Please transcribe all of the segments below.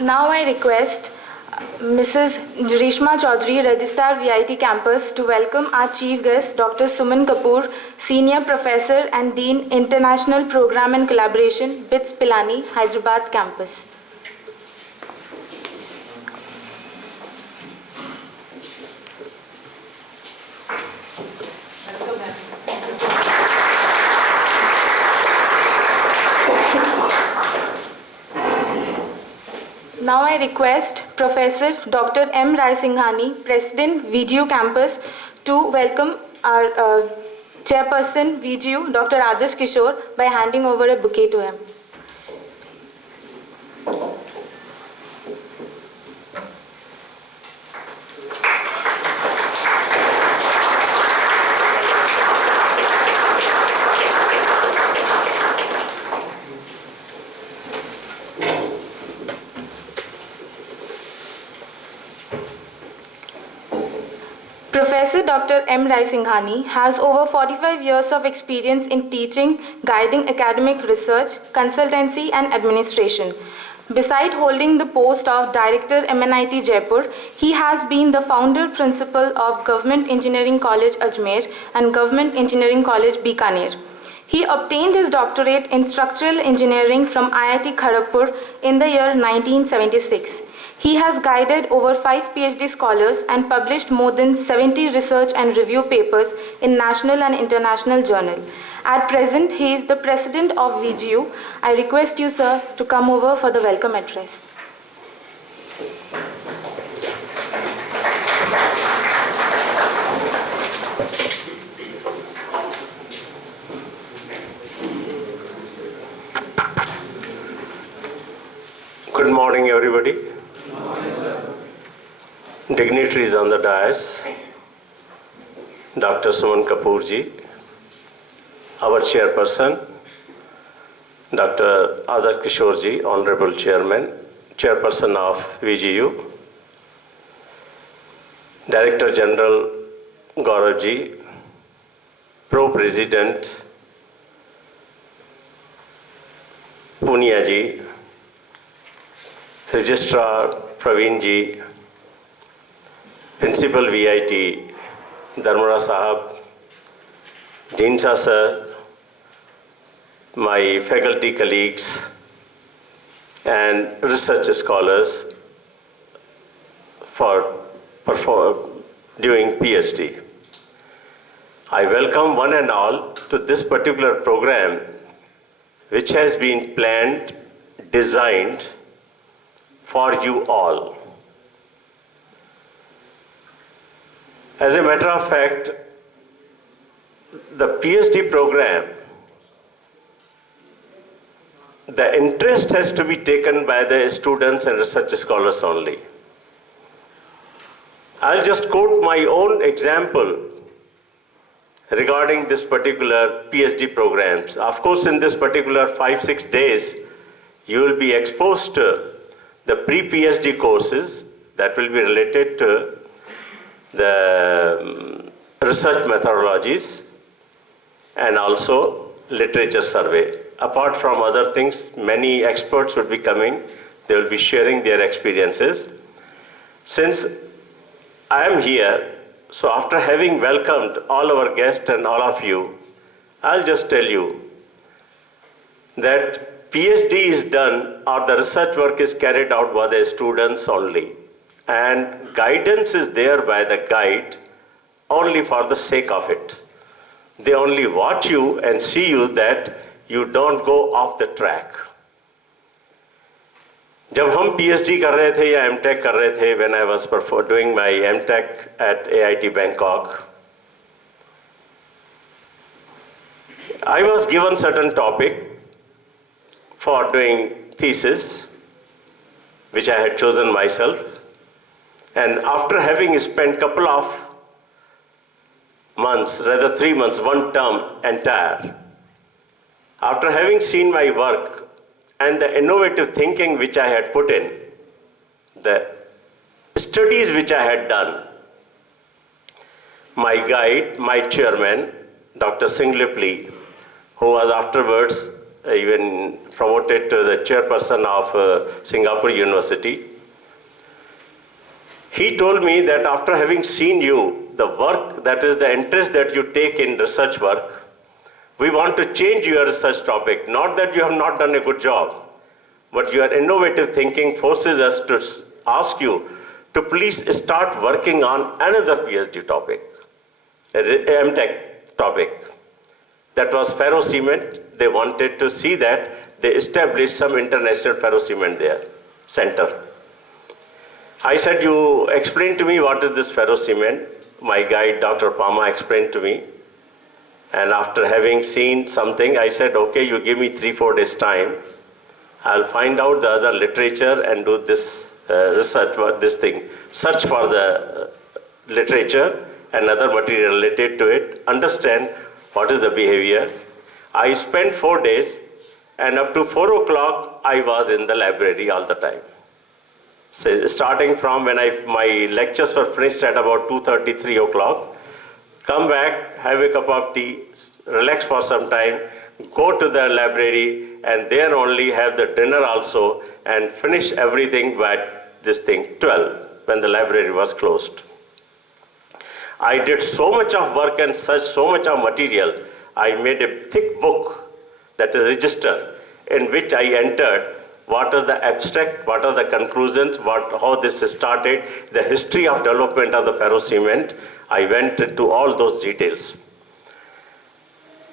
Now I request Mrs. Rishma Chaudhary, Registrar VIT Campus, to welcome our chief guest, Dr. Suman Kapoor, Senior Professor and Dean, International Program and Collaboration, BITS Pilani, Hyderabad Campus. Now I request Professor Dr. M. Rai Singhani, President VGU Campus, to welcome our Chairperson VGU, Dr. Adarsh Kishore, by handing over a bouquet to him. Professor Dr. M. Rai Singhani has over 45 years of experience in teaching, guiding academic research, consultancy and administration. Besides holding the post of Director MNIT Jaipur, he has been the founder principal of Government Engineering College Ajmer and Government Engineering College Bikaner. He obtained his doctorate in structural engineering from IIT Kharagpur in the year 1976. He has guided over 5 PhD scholars and published more than 70 research and review papers in national and international journals. At present, he is the president of VGU. I request you, sir, to come over for the welcome address. Good morning, everybody. Dignitaries on the dais, Dr. Suman Kapoor ji, our chairperson, Dr. Adarsh Kishore ji, Honorable Chairperson of VGU, Director General Gaurav ji, Pro-President Punia ji, Registrar Praveen ji, Principal VIT Dharmara Sahab, Dean Sir, my faculty colleagues and research scholars for doing PhD. I welcome one and all to this particular program, which has been planned, designed for you all. As a matter of fact, the PhD program, the interest has to be taken by the students and research scholars only. I'll just quote my own example regarding this particular PhD programs. Of course, in this particular 5-6 days, you will be exposed to the pre-PhD courses that will be related to the research methodologies and also literature survey. Apart from other things, many experts will be coming. They will be sharing their experiences. Since I am here, so after having welcomed all our guests and all of you, I'll just tell you that PhD is done or the research work is carried out by the students only. And guidance is there by the guide only for the sake of it. They only watch you and see you that you don't go off the track. जब हम PhD कर रहे थे या MTech कर रहे थे, when I was doing my MTech at AIT Bangkok, I was given certain topic for doing thesis, which I had chosen myself. And after having spent couple of months, rather 3 months, one term entire, after having seen my work and the innovative thinking which I had put in, the studies which I had done, my guide, my chairman, Dr. Singlipli, who was afterwards even promoted to the chairperson of Singapore University. He told me that after having seen you, the work, that is the interest that you take in research work, we want to change your research topic. Not that you have not done a good job, but your innovative thinking forces us to ask you to please start working on another PhD topic, MTech topic. That was ferrocement. They wanted to see that they established some international ferrocement there, center. I said, you explain to me what is this ferrocement. My guide, Dr. Pama, explained to me. And after having seen something, I said, okay, you give me 3-4 days time. I'll find out the other literature and do this research, this thing. Search for the literature and other material related to it. Understand what is the behavior. I spent 4 days, and up to 4 o'clock, I was in the library all the time. So starting from when my lectures were finished at about 2:30, 3 o'clock, come back, have a cup of tea, relax for some time, go to the library, and there only have the dinner also, and finish everything by this thing, 12, when the library was closed. I did so much of work and such so much of material. I made a thick book, that is register, in which I entered what are the abstract, what are the conclusions, how this started, the history of development of the ferrocement. I went into all those details.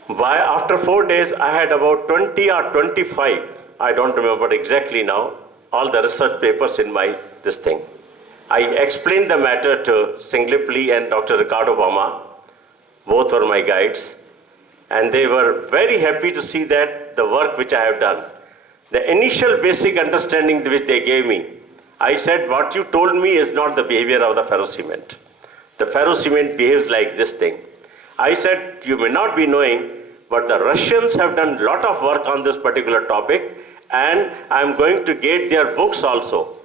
After 4 days, I had about 20 or 25, I don't remember exactly now, all the research papers in this thing. I explained the matter to Singlipli and Dr. Ricardo Pama. Both were my guides. And they were very happy to see that the work which I have done. The initial basic understanding which they gave me, I said, what you told me is not the behavior of the ferrocement. The ferrocement behaves like this thing. I said, you may not be knowing, but the Russians have done a lot of work on this particular topic, and I'm going to get their books also.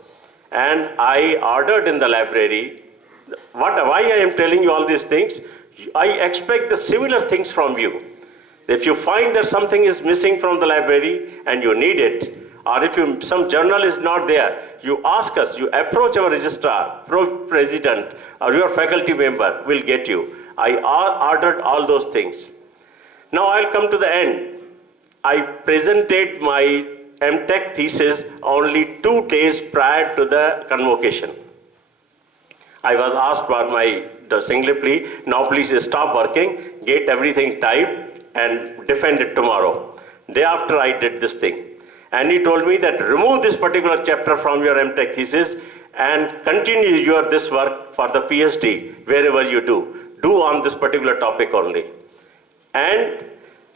And I ordered in the library, why I am telling you all these things, I expect the similar things from you. If you find that something is missing from the library and you need it, or if some journal is not there, you ask us, you approach our registrar, president, or your faculty member will get you. I ordered all those things. Now I'll come to the end. I presented my MTech thesis only 2 days prior to the convocation. I was asked by my Singlipli, now please stop working, get everything typed, and defend it tomorrow. Day after I did this thing. And he told me that remove this particular chapter from your MTech thesis and continue this work for the PhD, wherever you do on this particular topic only. And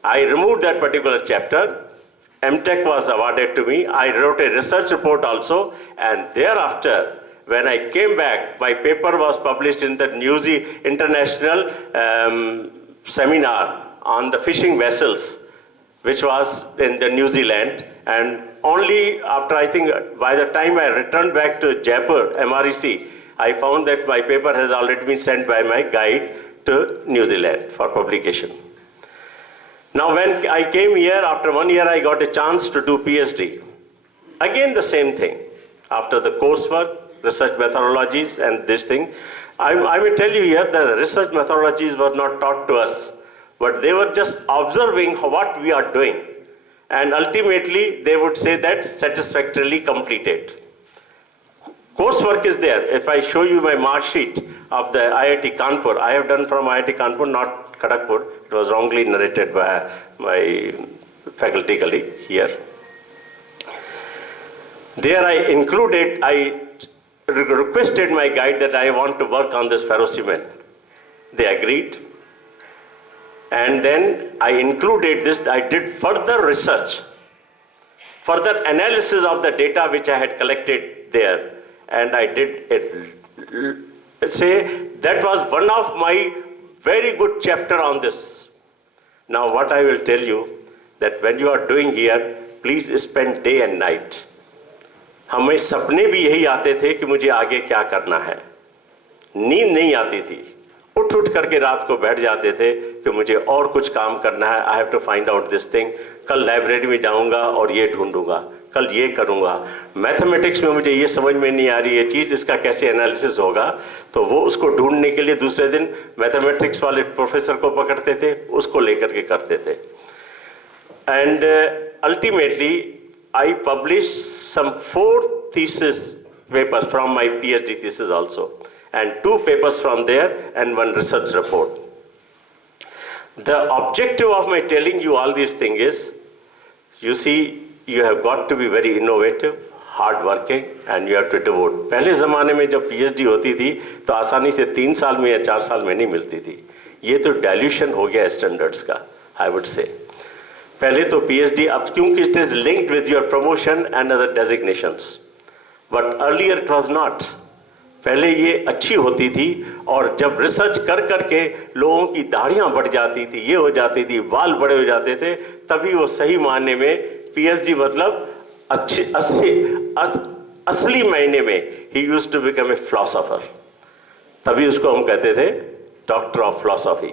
I removed that particular chapter. MTech was awarded to me. I wrote a research report also, and thereafter, when I came back, my paper was published in the Newsy International seminar on the fishing vessels, which was in the New Zealand. And only after, I think, by the time I returned back to Jaipur, MREC, I found that my paper has already been sent by my guide to New Zealand for publication. Now, when I came here, after 1 year, I got a chance to do PhD. Again, the same thing. After the coursework, research methodologies, and this thing, I will tell you here that the research methodologies were not taught to us, but they were just observing what we are doing. And ultimately, they would say that satisfactorily completed. Coursework is there. If I show you my mark sheet of the IIT Kanpur, I have done from IIT Kanpur, not Kharagpur. It was wrongly narrated by my faculty colleague here. There I requested my guide that I want to work on this ferrocement. They agreed. And then I included this, I did further research, further analysis of the data which I had collected there. And I did it. Say, that was one of my very good chapter on this. Now what I will tell you, that when you are doing here, please spend day and night. हमें सपने भी यही आते थे कि मुझे आगे क्या करना है. नींद नहीं आती थी. उठ करके रात को बैठ जाते थे कि मुझे और कुछ काम करना है, I have to find out this thing, कल लाइब्रेरी में जाऊंगा और ये ढूंढूंगा, कल ये करूंगा, मैथमेटिक्स में मुझे ये समझ में नहीं आ रही है चीज़, इसका कैसे एनालिसिस होगा, तो वो उसको ढूंढने के लिए दूसरे दिन मैथमेटिक्स वाले प्रोफेसर को पकड़ते थे, उसको लेकर के करते थे। And ultimately I publish some 4 thesis papers from my PhD thesis also, and 2 papers from there and 1 research report. The objective of my telling you all these things is, you see, you have got to be very innovative, hard working, and you have to devote. पहले ज़माने में जब PhD होती थी तो आसानी से 3 साल में या 4 साल में नहीं मिलती थी। ये तो डाइल्यूशन हो गया स्टैंडर्ड्स का, I would say. पहले तो PhD, अब क्योंकि it is linked with your promotion and other designations, but earlier it was not. पहले ये अच्छी होती थी, और जब रिसर्च कर करके लोगों की दाढ़ियाँ बढ़ जाती थी, ये हो जाती थी, बाल बड़े हो जाते थे, तभी वो सही मायने में PhD मतलब असली मायने में ही used to become a philosopher. तभी उसको हम कहते थे डॉक्टर ऑफ फिलोसॉफी।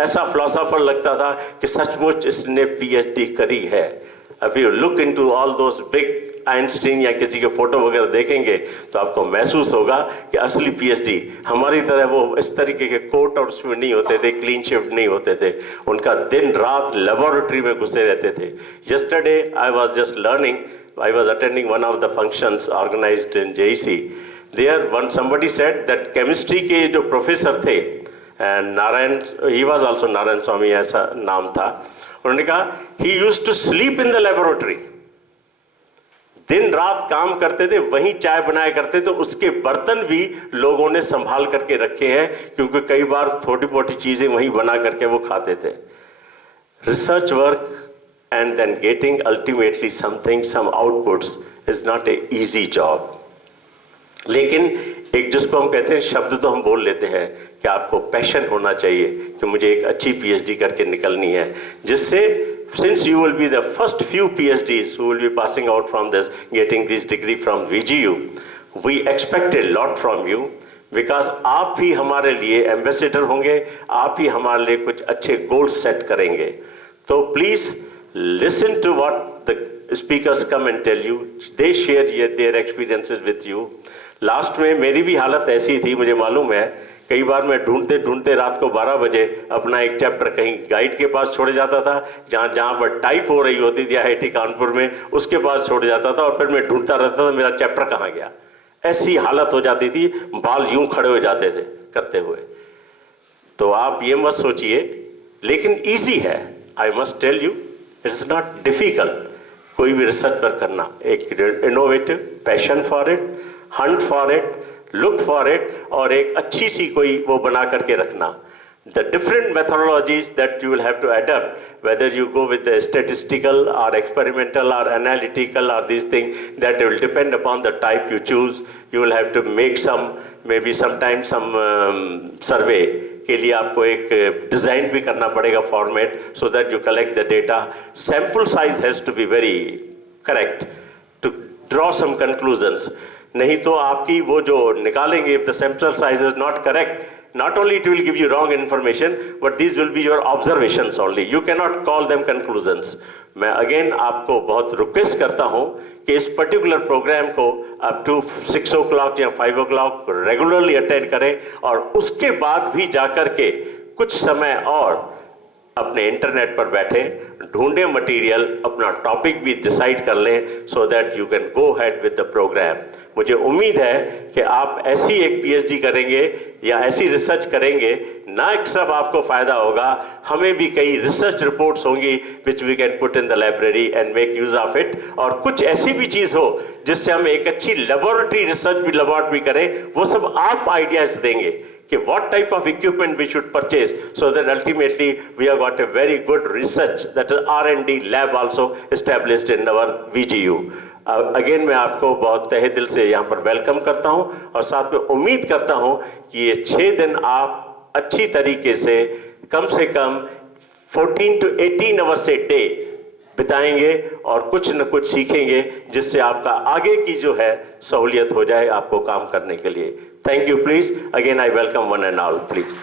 ऐसा फिलोसोफर लगता था कि सचमुच इसने PhD करी है। अब you look into all those big Einstein या किसी के फोटो वगैरह देखेंगे तो आपको महसूस होगा कि असली PhD हमारी तरह वो इस तरीके के कोट और उसमें नहीं होते थे, क्लीन शेव्ड नहीं होते थे, उनका दिन रात लेबोरेटरी में घुसे रहते थे। Yesterday I was just learning, I was attending one of the functions organised in JEC। There one somebody said that chemistry के जो प्रोफेसर थे, and Narayan, he was also Narayan Swamy ऐसा नाम था, उन्होंने कहा he used to sleep in the laboratory. दिन रात काम करते थे, वहीं चाय बनाया करते थे, उसके बर्तन भी लोगों ने संभाल करके रखे हैं, क्योंकि कई बार थोड़ी मोटी चीजें वहीं बना करके वो खाते थे। Research work and then getting ultimately something, some outputs is not a easy job. लेकिन एक जिसको हम कहते हैं, शब्द तो हम बोल लेते हैं कि आपको पैशन होना चाहिए कि मुझे एक अच्छी PhD करके निकलनी है, जिससे since you will be the first few PhDs who will be passing out from this, getting this degree from VGU, we expect a lot from you, because आप ही हमारे लिए एम्बेसडर होंगे, आप ही हमारे लिए कुछ अच्छे गोल्स सेट करेंगे। तो please listen to what the speakers come and tell you, they share their experiences with you. Last में मेरी भी हालत ऐसी थी, मुझे मालूम है, कई बार मैं ढूंढते ढूंढते रात को 12 बजे अपना एक चैप्टर कहीं गाइड के पास छोड़ जाता था, जहाँ पर टाइप हो रही होती थी IIT कानपुर में, उसके पास छोड़ जाता था, और फिर मैं ढूंढता रहता था मेरा चैप्टर कहाँ गया। ऐसी हालत हो जाती थी, बाल यूं खड़े हो जाते थे करते हुए। तो आप ये मत सोचिए, लेकिन ईजी है। I must tell you, it's not difficult कोई भी रिसर्च वर्क करना। एक innovative, passion for it, hunt for it, look for it, और एक अच्छी सी कोई वो बना करके रखना। The different methodologies that you will have to adapt, whether you go with the statistical or experimental or analytical or these things, that will depend upon the type you choose. You will have to make some, maybe sometimes some survey के लिए आपको एक design भी करना पड़ेगा format, so that you collect the data. Sample size has to be very correct to draw some conclusions. नहीं तो आपकी वो जो निकालेंगे, if the sample size is not correct, not only it will give you wrong information, but these will be your observations only. You cannot call them conclusions. मैं again आपको बहुत request करता हूँ कि इस पर्टिकुलर प्रोग्राम को up to 6 o'clock या 5 o'clock regularly attend करें, और उसके बाद भी जाकर के कुछ समय और अपने इंटरनेट पर बैठे ढूंढे मटेरियल, अपना टॉपिक भी डिसाइड कर लें, so that you can go ahead with the programme. मुझे उम्मीद है कि आप ऐसी एक PhD करेंगे या ऐसी रिसर्च करेंगे, ना सिर्फ आपको फायदा होगा, हमें भी कई रिसर्च रिपोर्ट्स होंगी which we can put in the library and make use of it. और कुछ ऐसी भी चीज हो जिससे हम एक अच्छी लेबोरेटरी रिसर्च भी लैबोरेटरी करें, वो सब आप आइडियाज देंगे कि what type of equipment we should purchase, so that ultimately we have got a very good research, that is R&D lab also established in our VGU. Again मैं आपको बहुत तहे दिल से यहाँ पर वेलकम करता हूँ, और साथ में उम्मीद करता हूँ कि ये 6 दिन आप अच्छी तरीके से कम 14 to 18 hours a day बिताएंगे और कुछ न कुछ सीखेंगे, जिससे आपका आगे की जो है सहूलियत हो जाए आपको काम करने के लिए। Thank you. Please again I welcome one and all, please.